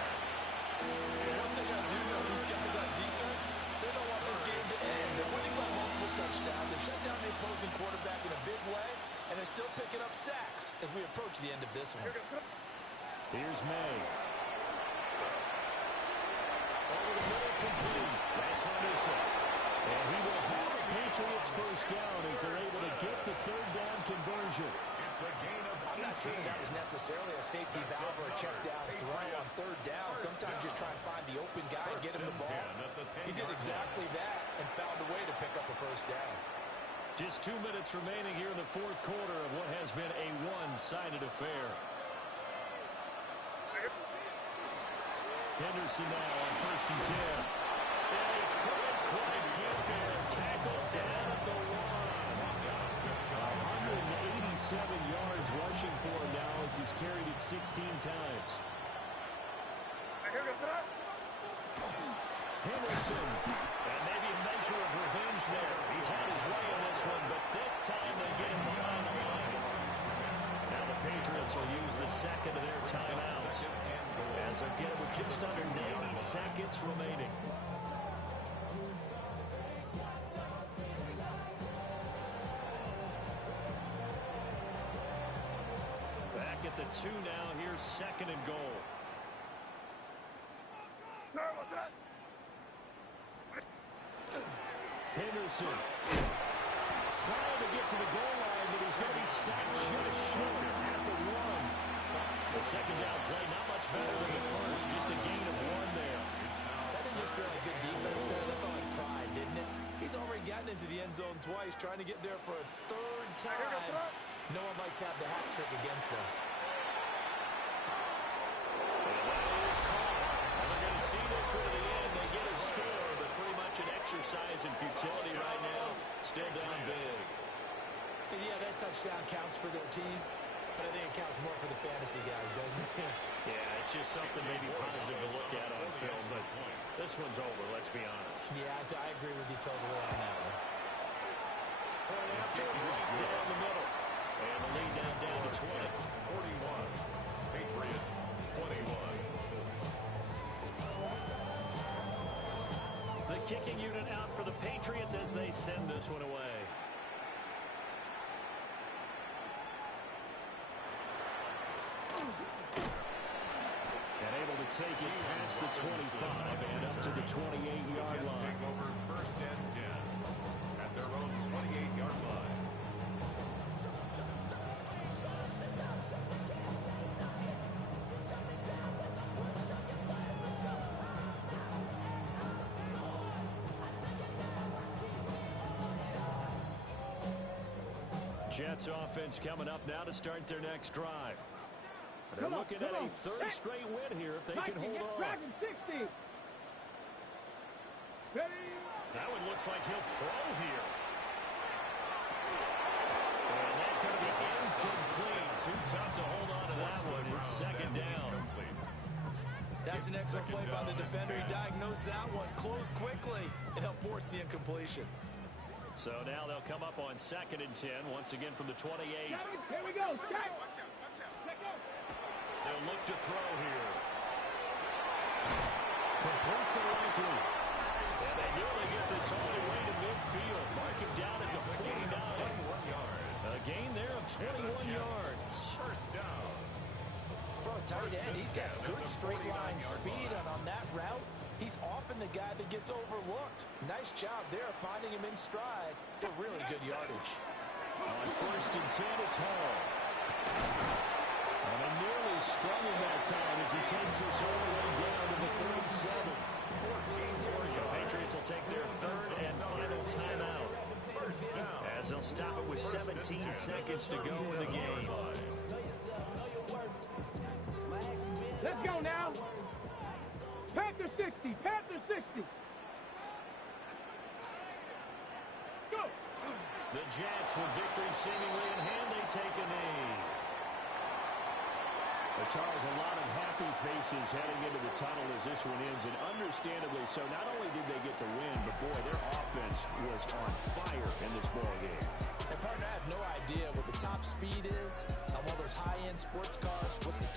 One thing I do know, these guys on defense, they don't want this game to end. They're winning by multiple touchdowns. They've shut down the opposing quarterback in a big way, and they're still picking up sacks as we approach the end of this one. Here's May. Over the middle, complete. That's Henderson. And he will have the Patriots first down as they're able to get the third down conversion. It's a gain of 18. I'm not sure that was necessarily a safety valve or a check down throw on third down. Sometimes just try and find the open guy and get him the ball. He did exactly that and found a way to pick up a first down. Just 2 minutes remaining here in the fourth quarter of what has been a one-sided affair. Henderson now on 1st and 10. And he couldn't quite get there. Tackled down at the 1. 187 yards rushing for him now as he's carried it 16 times. Henderson. And maybe a measure of revenge there. He's had his way in this one, but this time they get him behind the line. Now the Patriots will use the second of their timeouts as they get it with just under 90 seconds remaining. Back at the 2 now. Here's second and goal. Henderson trying to get to the goal line, but he's going to be stopped just short at the 1. The second down play, not much better than the first, just a gain of 1 there. That didn't just feel like good defense there. That felt like pride, didn't it? He's already gotten into the end zone twice, trying to get there for a third time. No one likes to have the hat trick against them. And that is caught. And they're going to see this one to the end. They get a score, but pretty much an exercise in futility right now. Still down big. And yeah, that touchdown counts for their team, but I think it counts more for the fantasy guys, doesn't it? Yeah, it's just something maybe positive to look at on film, but this one's over, let's be honest. Yeah, I agree with you totally on that one. Point after, right down the middle. And the lead down to 20. 41. Patriots 21. The kicking unit out for the Patriots as they send this one away. And able to take it past the 25 and up to the 28-yard line. Take over 1st and 10 at their own 28-yard line. Jets offense coming up now to start their next drive. They're looking at a third straight win here if they can hold on. That one looks like he'll throw here. And that's going to be incomplete. Too tough to hold on to that one. It's second down. That's an excellent play by the defender. He diagnosed that one, closed quickly, and helped force the incompletion. So now they'll come up on 2nd and 10, once again from the 28. Here we go. They'll look to throw here. Complete to Likely. And they nearly get this all the way to midfield. Mark him down at the 49. 21 yards. of 21 yards. First down. For a tight end, he's got good straight line speed, and on that route, he's often the guy that gets overlooked. Nice job there finding him in stride for really good yardage. On first and 10, it's Hall. And he nearly sprung him that time as he takes this all the way down to the 37. The Patriots will take their third and final timeout, as they'll stop it with 17 seconds to go in the game. Let's go now. Panther 60. Panther 60. Go. The Jets, with victory seemingly in hand, they take a knee. Well, Charles, a lot of happy faces heading into the tunnel as this one ends, and understandably so. Not only did they get the win, but boy, their offense was on fire in this ball game. And partner, I have no idea what the top speed is on one of those high-end sports cars. What's the